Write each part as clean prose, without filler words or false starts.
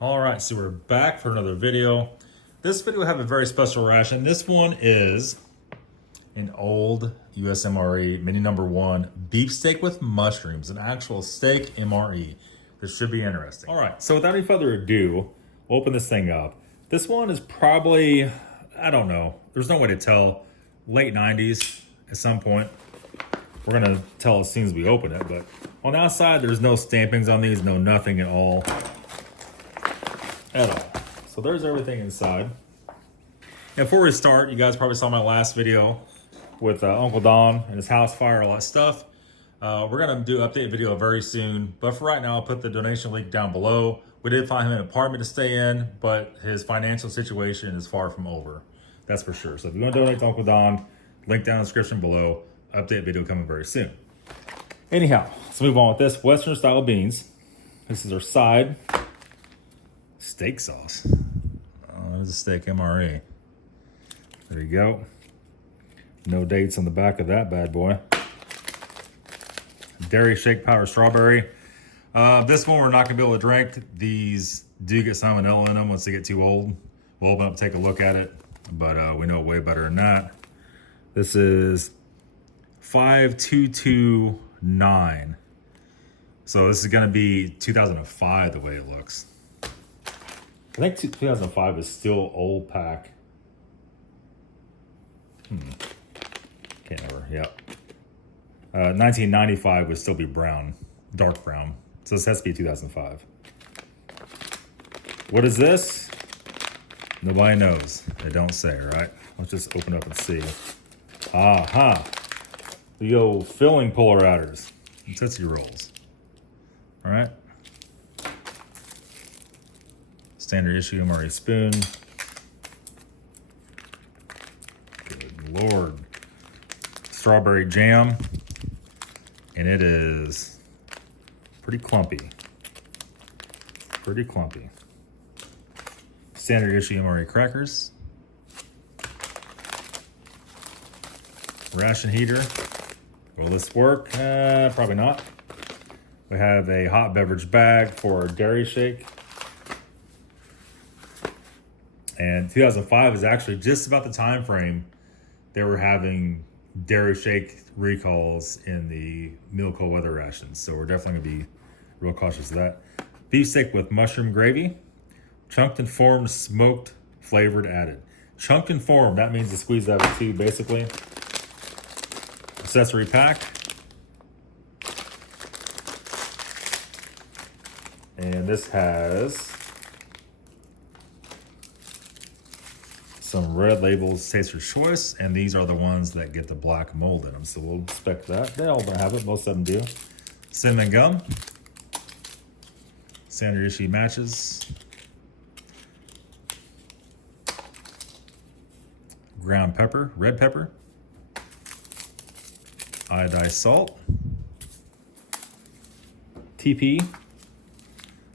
All right, so we're back for another video. This video will have a very special ration. This one is an old US MRE mini number 1 beef steak with mushrooms, an actual steak MRE. This should be interesting. All right, so without any further ado, we'll open this thing up. This one is probably, I don't know, there's no way to tell, late 90s at some point. We're gonna tell as soon as we open it, but on the outside, there's no stampings on these, no nothing at all. So there's everything inside. Now, before we start, you guys probably saw my last video with Uncle Don and his house fire, all that stuff. We're gonna do an update video very soon, but for right now, I'll put the donation link down below. We did find him an apartment to stay in, but his financial situation is far from over. That's for sure. So if you want to donate to Uncle Don, link down in the description below. Update video coming very soon. Anyhow, let's move on with this. Western style beans. This is our side. Steak sauce. Oh, that is a steak MRE. There you go. No dates on the back of that bad boy. Dairy shake powder strawberry. This one we're not gonna be able to drink. These do get salmonella in them once they get too old. We'll open up and take a look at it, but we know way better than that. This is 5229. So this is gonna be 2005 the way it looks. I think 2005 is still old pack. Can't remember, yep. 1995 would still be brown, dark brown. So this has to be 2005. What is this? Nobody knows. They don't say, right? Let's just open up and see. Aha. The old filling puller outers and Tootsie Rolls. All right. Standard issue MRE spoon. Good Lord. Strawberry jam. And it is pretty clumpy. Pretty clumpy. Standard issue MRE crackers. Ration heater. Will this work? Probably not. We have a hot beverage bag for a dairy shake. And 2005 is actually just about the time frame they were having dairy shake recalls in the meal cold weather rations. So we're definitely gonna be real cautious of that. Beef steak with mushroom gravy. Chunked and formed, smoked, flavored, added. Chunked and formed, that means the squeeze out of 2 basically. Accessory pack. And this has some red labels, taster's choice, and these are the ones that get the black mold in them. So we'll expect that. They all don't have it, most of them do. Cinnamon gum. Standard issue matches. Ground pepper, red pepper. Iodized salt. TP.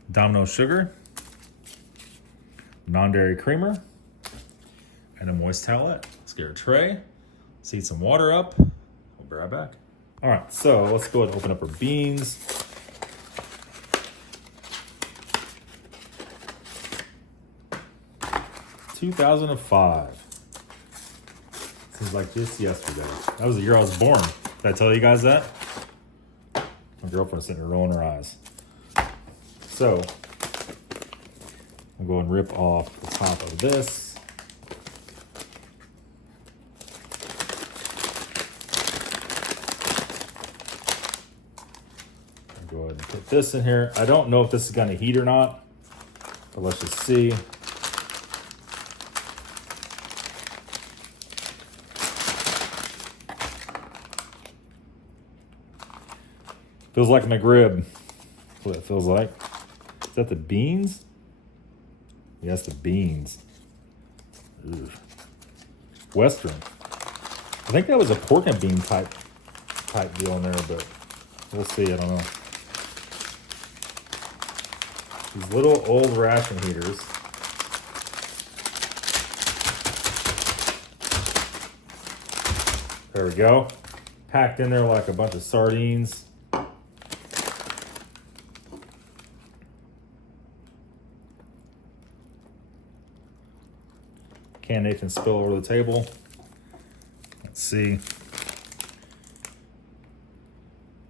Domino sugar. Non-dairy creamer. And a moist towelette. Let's get our tray. Let's heat some water up. We'll be right back. All right, so let's go ahead and open up our beans. (2005). Seems like just yesterday. That was the year I was born. Did I tell you guys that? My girlfriend's sitting there rolling her eyes. So, I'll go and rip off the top of this. I'll go ahead and put this in here. I don't know if this is going to heat or not, but let's just see. Feels like a McRib. That's what it feels like. Is that the beans? Yes, the beans. Ugh. Western. I think that was a pork and bean type deal in there, but we'll see. I don't know. These little old ration heaters. There we go. Packed in there like a bunch of sardines. Can Nathan spill over the table? Let's see.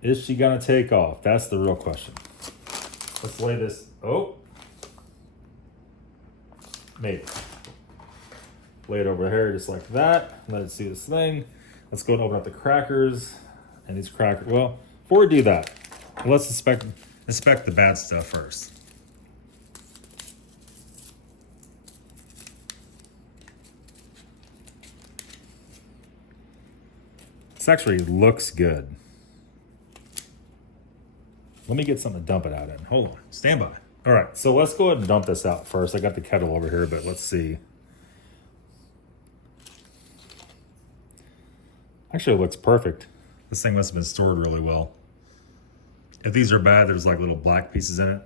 Is she gonna take off? That's the real question. Let's lay this. Oh, maybe. Lay it over here just like that. Let it see this thing. Let's go and open up the crackers. And these crackers. Well, before we do that, let's inspect the bad stuff first. This actually looks good. Let me get something to dump it out in. Hold on, stand by. All right, so let's go ahead and dump this out first. I got the kettle over here, but let's see. Actually, it looks perfect. This thing must have been stored really well. If these are bad, there's like little black pieces in it.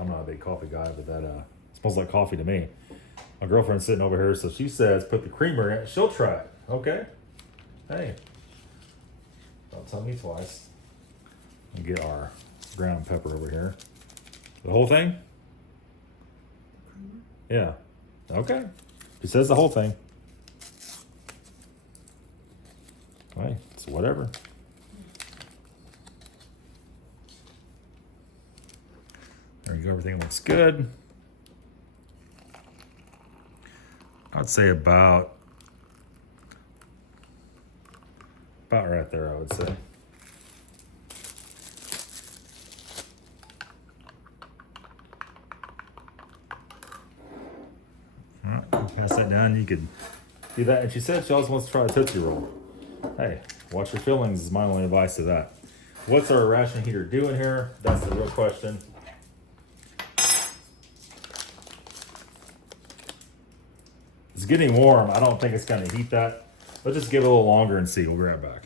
I'm not a big coffee guy, but that smells like coffee to me. My girlfriend's sitting over here, so she says put the creamer in it. She'll try it. Okay. Hey. Don't tell me twice. And get our ground pepper over here. The whole thing? Yeah. Okay. She says the whole thing. Hey, it's whatever. There you go. Everything looks good. I'd say about right there, I would say. All right, pass that down. You could do that. And she said she also wants to try a Tootsie Roll. Hey, watch your feelings is my only advice to that. What's our ration heater doing here? That's the real question. It's getting warm. I don't think it's going to heat that. Let's just give it a little longer and see. We'll be right back.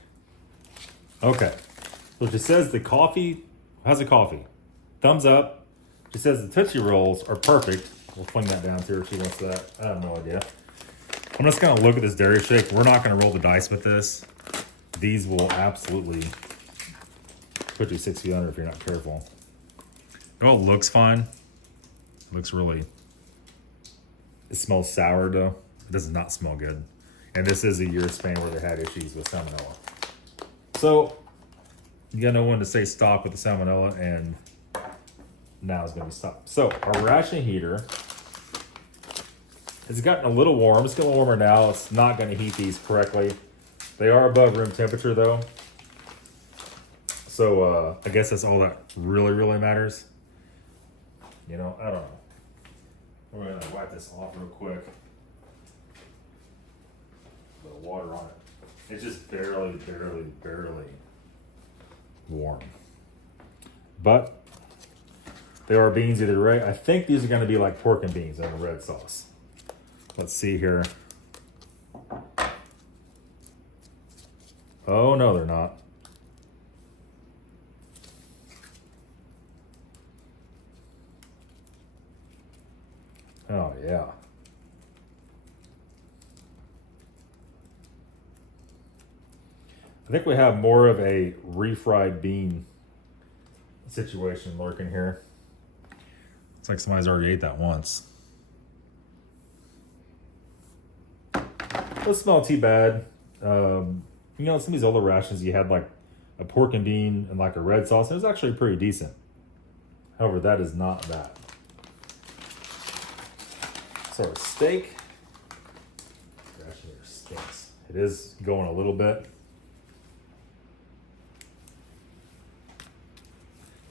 Okay. So she says the coffee, how's the coffee? Thumbs up. She says the Tootsie Rolls are perfect. We'll fling that down to her if she wants that. I have no idea. I'm just going to look at this dairy shake. We're not going to roll the dice with this. These will absolutely put you 6 feet under if you're not careful. Oh, it looks fine. It looks really... It smells sour, though. It does not smell good. And this is a year span where they had issues with salmonella. So, you gotta know when to say stop with the salmonella, and now it's gonna be stopped. So, our ration heater has gotten a little warm. It's getting a little warmer now. It's not gonna heat these correctly. They are above room temperature, though. So, I guess that's all that really, really matters. You know, I don't know. We're gonna wipe this off real quick. A little water on it. It's just barely warm. But there are beans either way. I think these are gonna be like pork and beans in a red sauce. Let's see here. Oh no, they're not. Oh, yeah. I think we have more of a refried bean situation lurking here. It's like somebody's already ate that once. Doesn't smell too bad. You know, some of these older rations, you had like a pork and bean and like a red sauce. And it was actually pretty decent. However, that is not that. So our steak, ration heater stinks. It is going a little bit,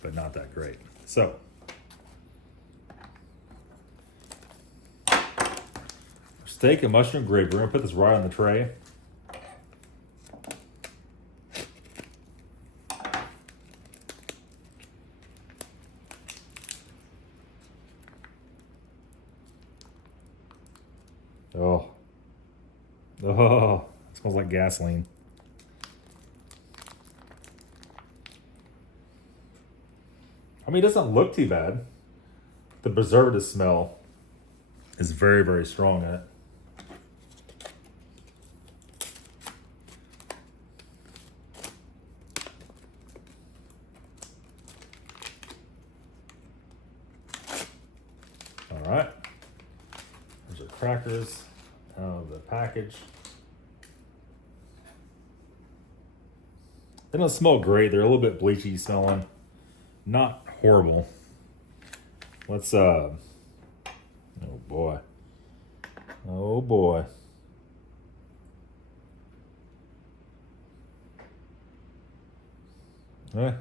but not that great. So, our steak and mushroom gravy. We're gonna put this right on the tray. Oh, it smells like gasoline. I mean, it doesn't look too bad. The preservative smell is very, very strong in it. All right. crackers out of the package. They don't smell great. They're a little bit bleachy smelling. Not horrible. Let's, oh boy. Oh boy. Eh.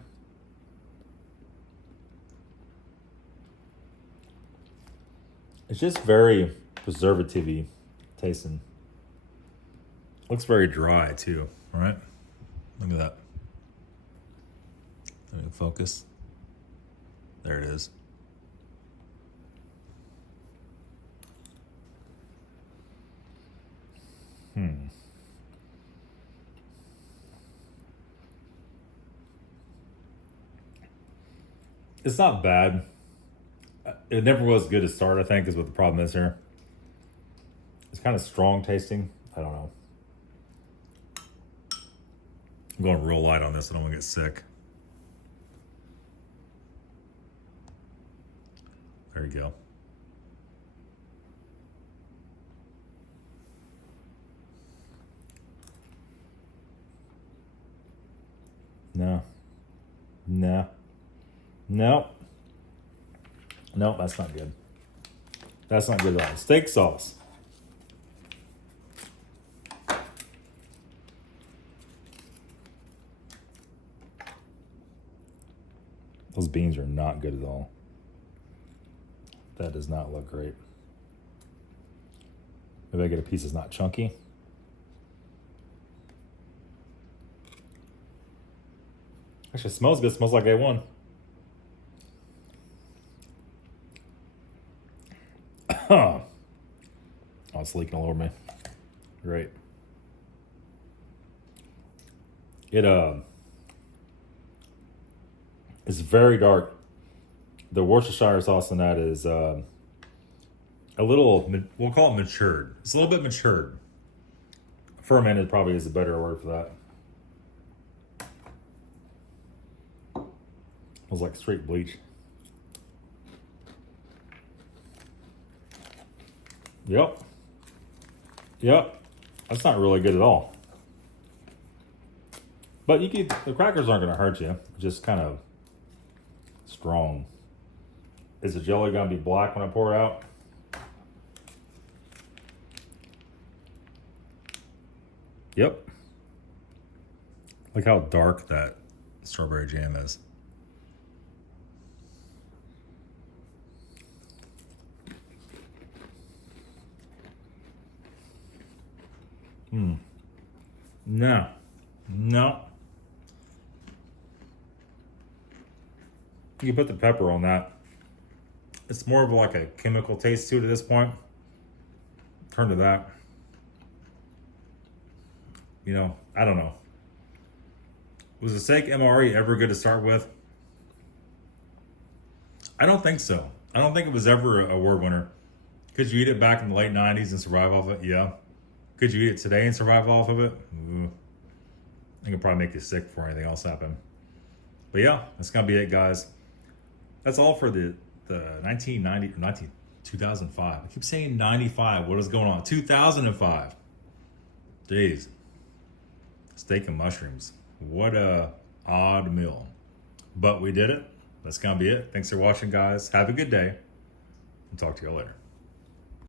It's just very preservative-y tasting. Looks very dry too, right? Look at that. Let me focus. There it is. It's not bad. It never was good to start, I think, is what the problem is here. It's kind of strong tasting. I don't know. I'm going real light on this. I don't want to get sick. There you go. No. No. No. No, that's not good. That's not good at all. Steak sauce. Those beans are not good at all. That does not look great. Maybe I get a piece that's not chunky. Actually, it smells good. It smells like A1. Oh, it's leaking all over me. Great. It's very dark. The Worcestershire sauce in that is a little, we'll call it matured. It's a little bit matured. Fermented probably is a better word for that. Smells like straight bleach. Yep. Yep. That's not really good at all. But the crackers aren't going to hurt you. Just kind of strong. Is the jelly going to be black when I pour it out? Yep. Look how dark that strawberry jam is. No. No. You can put the pepper on that. It's more of like a chemical taste to it at this point. Turn to that. You know, I don't know. Was the steak MRE ever good to start with? I don't think so. I don't think it was ever a award winner. Could you eat it back in the late 90s and survive off it? Yeah. Could you eat it today and survive off of it? Ooh. I could probably make you sick before anything else happened. But yeah, that's gonna be it, guys. That's all for the 1990 or 2005. I keep saying 95. What is going on? 2005. Jeez. Steak and mushrooms. What a odd meal. But we did it. That's gonna be it. Thanks for watching, guys. Have a good day. I'll talk to you all later.